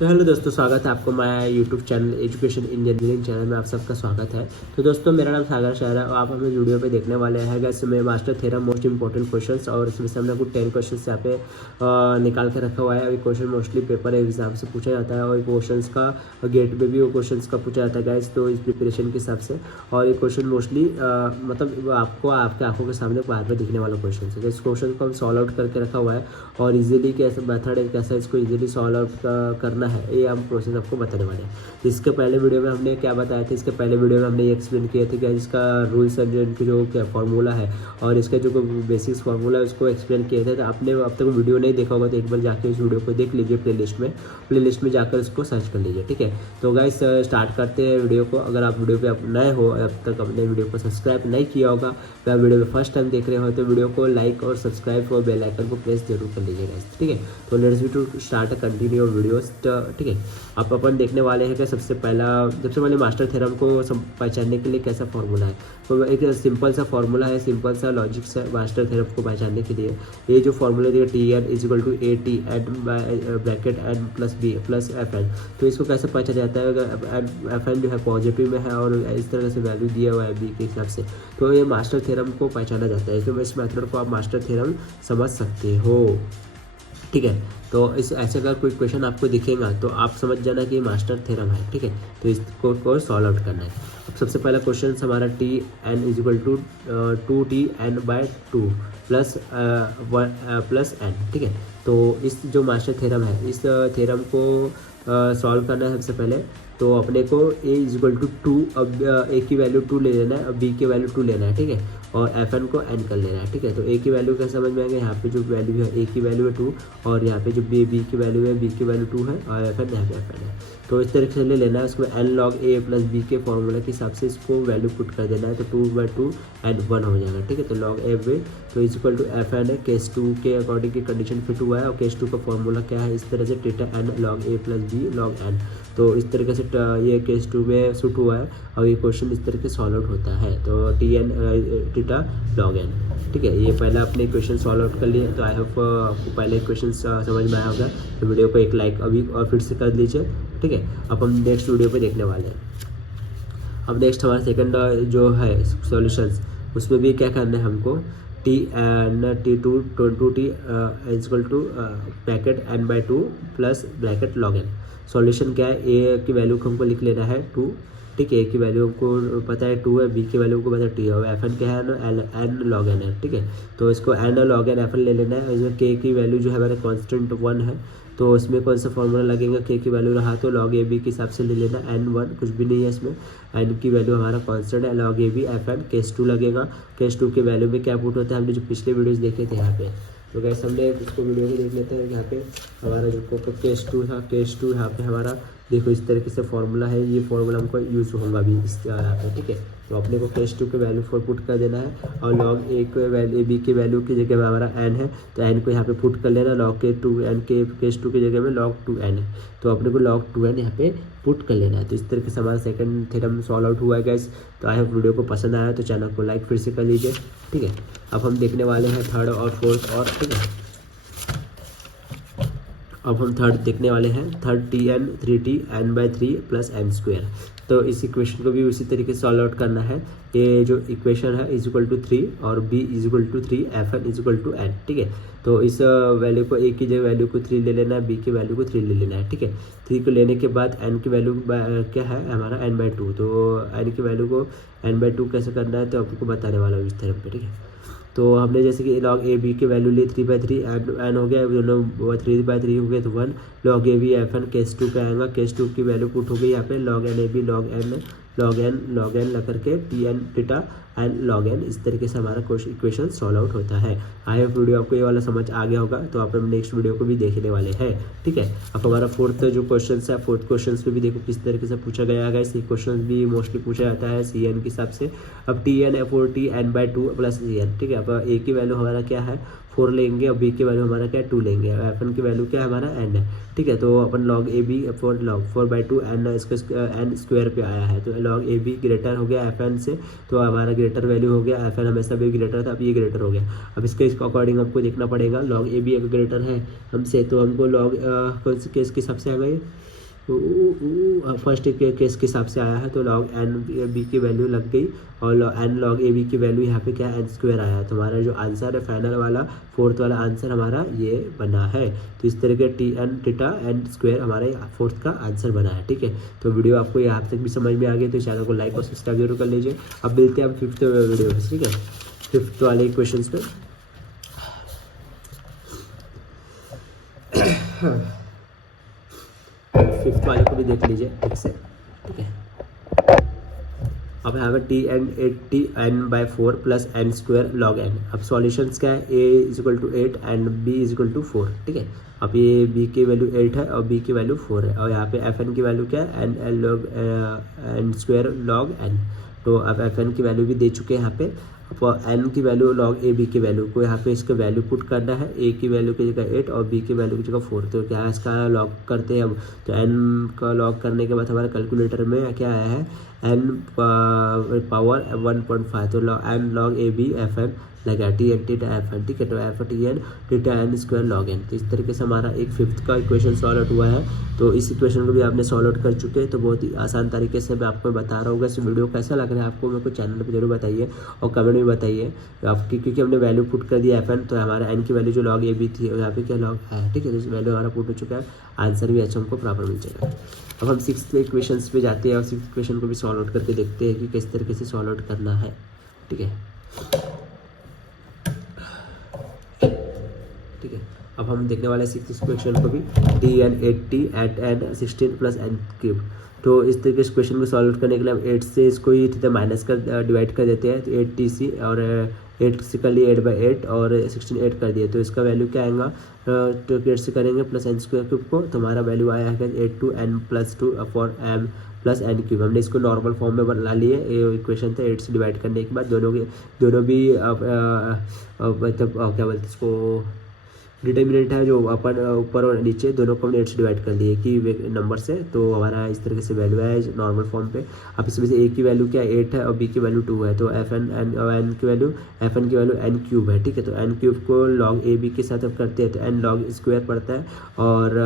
तो हेलो दोस्तों, स्वागत है आपको my YouTube channel education engineering channel में। आप सबका स्वागत है। तो दोस्तों, मेरा नाम सागर शहर है और आप हमें वीडियो पे देखने वाले हैं गाइस में master theorem most important questions. और इसमें से हमने कुछ 10 क्वेश्चंस यहाँ पे निकाल के रखा हुआ है। अभी क्वेश्चन मोस्टली पेपर एग्जाम से पूछा जाता है और क्वेश्चन का गेट पे भी वो क्वेश्चन का पूछा जाता है गाइस, तो इस प्रिपरेशन के हिसाब से। और ये क्वेश्चन मोस्टली मतलब आपको आपके आंखों के सामने बाहर में दिखने वाला क्वेश्चन है। तो इस क्वेश्चन को हम सॉल्व आउट करके रखा हुआ है और इजीली कैसे मेथड है, कैसे इसको इजीली सॉल्व आउट करना है, ये हम प्रोसेस आपको बताने वाले हैं। इसके पहले वीडियो में हमने क्या बताया था, इसके पहले वीडियो में हमने ये एक्सप्लेन किया था कि इसका रूल्स एंड इनकी जो क्या फार्मूला है और इसका जो बेसिक्स फार्मूला है उसको एक्सप्लेन किए थे। तो आपने अब तक वीडियो नहीं देखा होगा तो एक बार जाके उस वीडियो को देख लीजिए, प्लेलिस्ट में जाकर इसको सर्च कर लीजिए। ठीक है, तो गाइस स्टार्ट करते हैं वीडियो को। अगर आप वीडियो पे नए हो, अब तक अपने वीडियो को सब्सक्राइब नहीं किया होगा, तो आप वीडियो को फर्स्ट टाइम देख रहे हो तो वीडियो को लाइक और सब्सक्राइब और बेल आइकन को प्रेस जरूर कर लीजिए गाइस। ठीक है, तो let's we to start continue videos. ठीक है, आप अपन देखने वाले हैं कि सबसे पहले मास्टर थ्योरम को पहचानने के लिए कैसा फॉर्मूला है। तो एक सिंपल सा फॉर्मूला है, सिंपल सा लॉजिक से मास्टर थ्योरम को पहचानने के लिए ये जो फॉर्मूला दिया t n is equal to a t n bracket n plus b plus f n. तो इसको कैसे पहचाना जाता है, अगर एफ एन जो है पॉजिटिव में है और इस तरह से वैल्यू दिया हुआ है बी के हिसाब से, तो ये मास्टर थ्योरम को पहचाना जाता है। तो इस मेथड को आप मास्टर थ्योरम समझ सकते हो। ठीक है, तो इस ऐसे अगर कोई क्वेश्चन आपको दिखेगा तो आप समझ जाना कि मास्टर थ्योरम है। ठीक है, तो इसको सॉल्व आउट करना है। अब सबसे पहला क्वेश्चन हमारा t n is equal to 2t n/2 plus n. ठीक है, तो इस जो मास्टर थ्योरम है, इस थ्योरम को सॉल्व करना है। सबसे पहले तो अपने को a इज इक्वल टू 2, अब a की वैल्यू 2 ले लेना है, अब b की वैल्यू 2 लेना है। ठीक है, और एफ एन को एन कर लेना है। ठीक है, तो a की वैल्यू कैसे समझ में आएंगे, यहाँ पे जो वैल्यू है a की वैल्यू है 2 और यहाँ पे जो b की वैल्यू है b की वैल्यू 2 है और एफ एन यहाँ पे एफ एन है। तो इस तरीके से ले लेना है। उसको n log a plus b के फॉर्मूला के हिसाब से इसको वैल्यू पुट कर देना है। तो 2/2 एंड 1 हो जाएगा। ठीक है, तो लॉग a पे तो is equal to f n है, केस 2 के अकॉर्डिंग की कंडीशन फिट हुआ है और केस 2 का फॉर्मूला क्या है, इस तरह से theta n log a plus b log n. तो इस तरीके से ये केस 2 में सूट हुआ है और ये क्वेश्चन इस तरीके से सॉल्व आउट होता है। तो t n theta log n. ठीक है, ये पहला अपने क्वेश्चन सॉल्व आउट कर लिए। तो आई होप आपको पहले क्वेश्चन समझ में आया होगा। तो वीडियो को एक लाइक अभी और फिर से कर लीजिए। ठीक है, अब हम नेक्स्ट वीडियो पे देखने वाले हैं। अब नेक्स्ट हमारा सेकंड जो है सॉल्यूशंस, उसमें भी क्या करना है हमको, t t is equal to bracket n/2 plus bracket log n. Solution क्या है, ए की वैल्यू को हमको लिख लेना है 2। ठीक है, ए की वैल्यू हमको पता है 2 है, बी की वैल्यू को पता है टी है और एफ एन क्या है ना एन लॉग एन है। ठीक है, तो इसको n log n f n ले लेना है। इसमें के की वैल्यू जो है हमारा कॉन्स्टेंट 1 है, तो इसमें कौन सा फॉर्मूला लगेगा, के की वैल्यू रहा तो लॉग ए बी के हिसाब से ले लेना। n1 कुछ भी नहीं है इसमें, n की वैल्यू हमारा कांस्टेंट है, log a b f n case 2 लगेगा। केस 2 के वैल्यू में क्या पुट होता है, हमने जो पिछले वीडियोस देखे थे यहाँ पे। तो गैस हमने इसको वीडियो को देख लेते हैं। यहाँ पे हमारा जो केस 2 था, केस 2 यहाँ पे हमारा देखो इस तरीके से फॉर्मूला है, ये फॉर्मूला हमको यूज़ होगा अभी इस यहाँ पे। ठीक है, तो अपने को केस 2 के वैल्यू 4 पुट कर देना है और लॉग ए के वैल्यू बी की वैल्यू की जगह में हमारा एन है, तो एन को यहाँ पे पुट कर लेना। लॉग के 2 एन के केस 2 की जगह में लॉग 2 एन है, तो अपने को लॉग 2 एन यहाँ पे पुट कर लेना है। तो इस तरीके से हमारा सेकंड थ्योरम सॉल्व आउट हुआ है गाइस। तो आई होप वीडियो को पसंद आया तो चैनल को लाइक फिर से कर लीजिए। ठीक है, अब हम देखने वाले हैं थर्ड और फोर्थ और। ठीक है, अब हम थर्ड देखने वाले हैं, third t n 3t n/3 plus n square. तो इस इक्वेशन को भी उसी तरीके से सॉल्व आउट करना है। ये जो इक्वेशन है इज इक्वल टू 3 और b is equal to 3 f n is equal to n. ठीक है, तो इस वैल्यू को a की जगह वैल्यू को 3 ले लेना है, b की वैल्यू को 3 ले लेना है। ठीक है, 3 को लेने के बाद n की वैल्यू क्या है हमारा n/2, तो n की वैल्यू को n/2 कैसे करना है तो आपको बताने वाला हूँ इस थ्योरम पे। ठीक है, तो हमने जैसे कि लॉग ए बी की वैल्यू ली 3/3 एन हो गया, दोनों 3/3 हो गया तो 1 log a b f n case 2 का आएगा। केस 2 की वैल्यू पुट हो गई यहाँ पे log n a b log n लग करके t n theta n log n. इस तरीके से हमारा इक्वेशन सॉल्व आउट होता है। आई होप वीडियो आपको ये वाला समझ आ गया होगा। तो आप हम नेक्स्ट वीडियो को भी देखने वाले हैं। ठीक है, अब हमारा फोर्थ जो क्वेश्चन है, फोर्थ क्वेश्चन पे भी देखो किस तरीके से पूछा गया है। इस क्वेश्चन भी मोस्टली पूछा जाता है सी एन के हिसाब से। अब t n 4t n/2 plus c n. ठीक है, अब ए की वैल्यू हमारा क्या है 4 लेंगे और बी की वैल्यू हमारा क्या है 2 लेंगे, एफ एन की वैल्यू क्या है हमारा एन है, ठीक है। तो अपन log a b log 4/2 n इसका एन स्क्वायर पे आया है, तो लॉग ए बी ग्रेटर हो गया एफ एन से, तो हमारा ग्रेटर वैल्यू हो गया, एफ एन हमेशा भी ग्रेटर था, अब ये ग्रेटर हो गया। अब इसके अकॉर्डिंग हमको देखना पड़ेगा, लॉग ए बी अगर ग्रेटर है हमसे तो हमको लॉग कौन से केस के हिसाब से आ गई, फर्स्ट केस के हिसाब से आया है, तो लॉग एन बी की वैल्यू लग गई और एन लॉग ए बी की वैल्यू यहाँ पे क्या है एन स्क्वायर आया है। तो हमारा जो आंसर है फाइनल वाला फोर्थ वाला आंसर हमारा ये बना है। तो इस तरह के t n theta n square हमारे फोर्थ का आंसर बना है, ठीक है। तो वीडियो आपको यहाँ तक भी समझ में आ गई तो चैनल को लाइक और सब्सक्राइब जरूर कर लीजिए। अब मिलते हैं अब फिफ्थ वीडियो में, ठीक है, फिफ्थ वाले क्वेश्चन पे। फिफ्थ वाले को भी देख लीजिए ठीक से, ठीक है। अब यहाँ पे T n 80 n by 4 plus n square log n. अब सॉल्यूशंस क्या है, a is equal to 8 and b is equal to 4, ठीक है। अब ये बी की वैल्यू 8 है और बी की वैल्यू 4 है, और यहाँ पे एफ एन की वैल्यू क्या है n l log n square log n. तो अब एफ एन की वैल्यू भी दे चुके हैं यहाँ पे। अब एन की वैल्यू लॉग ए बी की वैल्यू को यहाँ पे इसका वैल्यू पुट करना है, ए की वैल्यू की जगह 8 और बी की वैल्यू की जगह 4। तो क्या है इसका लॉग करते हैं अब, तो एन का लॉग करने के बाद हमारे कैलकुलेटर में क्या आया है एन पावर 1.5, तो n log a b f n लगा T n theta f n, ठीक है। तो f T n theta n square log n. तो इस तरीके से हमारा एक फिफ्थ का इक्वेशन सॉल्व आउट हुआ है। तो इस इक्वेशन को भी आपने सॉल्व आउट कर चुके हैं, तो बहुत ही आसान तरीके से मैं आपको बता रहा हूँ। इस वीडियो कैसा लग रहा है आपको मेरे को चैनल पर जरूर बताइए और कमेंट में बताइए आपकी, क्योंकि हमने वैल्यू पुट कर दिया एफ एन, तो हमारा एन की वैल्यू जो लॉग ए बी थी यहाँ पे क्या लॉग है, ठीक है। तो इस वैल्यू हमारा पुट हो चुका है, आंसर भी अच्छा हमको प्रॉपर मिल जाएगा। अब हम सिक्स्थ इक्वेशन पे जाते हैं और सिक्स्थ इक्वेशन को भी सॉल्व आउट करके देखते हैं कि किस तरीके से सॉल्व आउट करना है, ठीक है, ठीक है। अब हम देखने वाले सिक्स्थ इक्वेशन को भी, t n 80 eight n 16 plus n cube. तो इस तरीके से क्वेश्चन को सॉल्व करने के लिए हम 8 से इसको ही थीटा माइनस कर डिवाइड कर देते हैं, तो 8 टी सी और 8 से कर लिए 8/8 और 16 8 कर दिए, तो इसका वैल्यू क्या आएगा, तो 8 से करेंगे प्लस एन स्क्वायर क्यूब को, तो हमारा वैल्यू आया है 8 two n plus 2 four m plus n cube. हमने इसको नॉर्मल फॉर्म में बना लिए, ये इक्वेशन था 8 से डिवाइड करने के बाद दोनों भी मतलब क्या बोलते हैं इसको, डिटर्मिनेंट है जो अपन ऊपर और नीचे दोनों को हमने 8 से डिवाइड कर दिए कि नंबर से, तो हमारा इस तरीके से वैल्यू है नॉर्मल फॉर्म पे। अब इसमें से ए की वैल्यू क्या है 8 है और बी की वैल्यू 2 है, तो एफ एन एन की वैल्यू एफ एन की वैल्यू एन क्यूब है, ठीक है। तो एन क्यूब को लॉग ए बी के साथ अब करते हैं, तो एन लॉग स्क्वायर पड़ता है और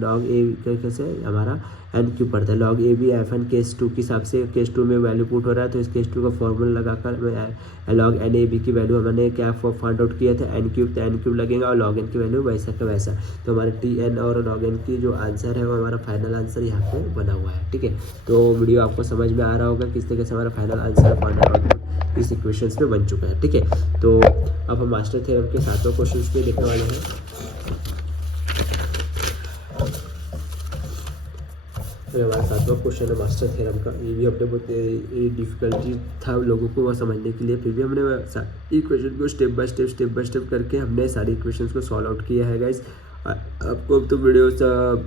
लॉग ए कैसे हमारा एन क्यूब पड़ता है। Log a b f n case 2 के हिसाब से केस 2 में वैल्यू पुट हो रहा है, तो इस केस 2 का फॉर्मूला लगाकर लॉग एन ए बी की वैल्यू हमने क्या फाइंड आउट किया था एन क्यूब, तो एन क्यूब लगेगा और लॉग एन की वैल्यू वैसा का वैसा। तो हमारे टी एन और लॉग एन की जो आंसर है वो हमारा फाइनल आंसर यहाँ पे बना हुआ है, ठीक है। तो वीडियो आपको समझ में आ रहा होगा किस तरीके से हमारा फाइनल आंसर फाइनल आउटपुट इस इक्वेशंस पे बन चुका है, ठीक है। तो अब हम मास्टर थ्योरम के सातों क्वेश्चंस पे देखने वाले हैं। तो हमारा सातवां क्वेश्चन है मास्टर थ्योरम का, ये भी हमने बहुत डिफिकल्टी था लोगों को वो समझने के लिए, फिर भी हमने इक्वेशन को स्टेप बाय स्टेप करके हमने सारी इक्वेशंस को सॉल्व आउट किया है गाइस। आपको अब तो वीडियो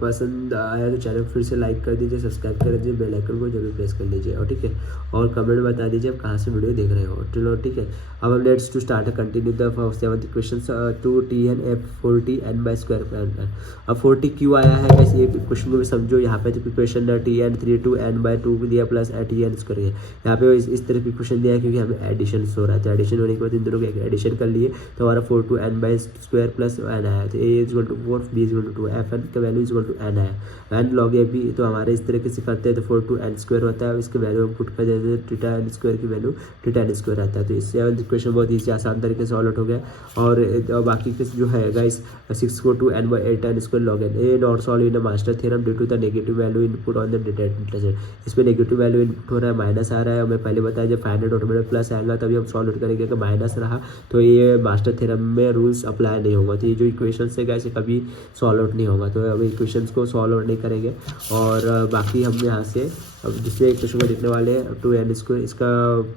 पसंद आया तो चैनल फिर से लाइक कर दीजिए, सब्सक्राइब कर दीजिए, बेल आइकन को जरूर प्रेस कर लीजिए और ठीक है, और कमेंट में बता दीजिए आप कहाँ से वीडियो देख रहे हो, चलो ठीक है। अब हम let's to start continue the seventh equation to t n f 40 n by square n. अब 40 क्यों आया है वैसे ये क्वेश्चन को भी समझो। यहाँ पे जो equation t n 3 two n by 2 दिया प्लस टी एन स्क्वायर, यहाँ पे इस तरह की क्वेश्चन दिया है क्योंकि हमें एडिशन हो रहा है, तो एडिशन होने के बाद इन दोनों को एडिशन कर लिए तो हमारा 4 two n by square plus n आया, तो a is equal to 4 b is equal to 2 f n का value is equal to n है, एन लॉग ए बी। तो हमारे इस तरीके से करते हैं तो 4 टू एन स्क्वायर होता है, इसके वैल्यू हम पुट कर देते हैं टीटा एन स्क्वायर की वैल्यू टीटा एन स्क्वायर आता है। तो इससे सेवंथ इक्वेशन बहुत ईजी आसान तरीके से सॉल्व आउट हो गया। और बाकी के जो है गाइस 6 को 2 n by 8 n square log n a not solve in master theorem due to the negative value input on the determinant. इसमें नेगेटिव वैल्यू इनपुट हो रहा है, माइनस आ रहा है, हमें पहले बताया जब फाइनल ऑटोमेटिक प्लस आएगा तभी हम सॉल्व आउट करेंगे, कि माइनस रहा तो ये मास्टर थ्योरम में रूल्स अप्लाई नहीं होगा। तो ये जो इक्वेशन है गाइस कभी सॉल्व आउट नहीं होगा। तो अभी क्वेश्चंस को सॉल्व आउट नहीं करेंगे और बाकी हम यहाँ से अब दूसरे क्वेश्चन को देखने वाले हैं। 2n स्क्वायर इसका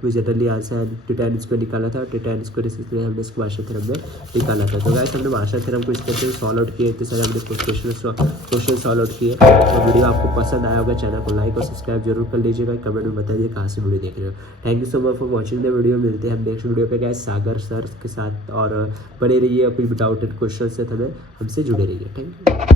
जनरली आंसर tan स्क्वायर निकाला था, tan स्क्वायर इसलिए हमने इसको मार्शल थ्योरम में निकाला था। तो गाइस हमने मार्शल थ्योरम को इस तरह से सॉल्व आउट किए, इतने सारे हमने क्वेश्चन सॉल्व आउट किए। तो वीडियो आपको पसंद आया होगा, चैनल को लाइक और सब्सक्राइब जरूर कर लीजिएगा, कमेंट में बताइए कहाँ से वीडियो देख रहे हो। Thank you so much for watching the video. मिलते हैं हम नेक्स्ट वीडियो पे गाइस सागर सर के साथ, और बने रहिए, कोई भी डाउटेड क्वेश्चन से हमें हमसे जुड़े रहिए। Thank you.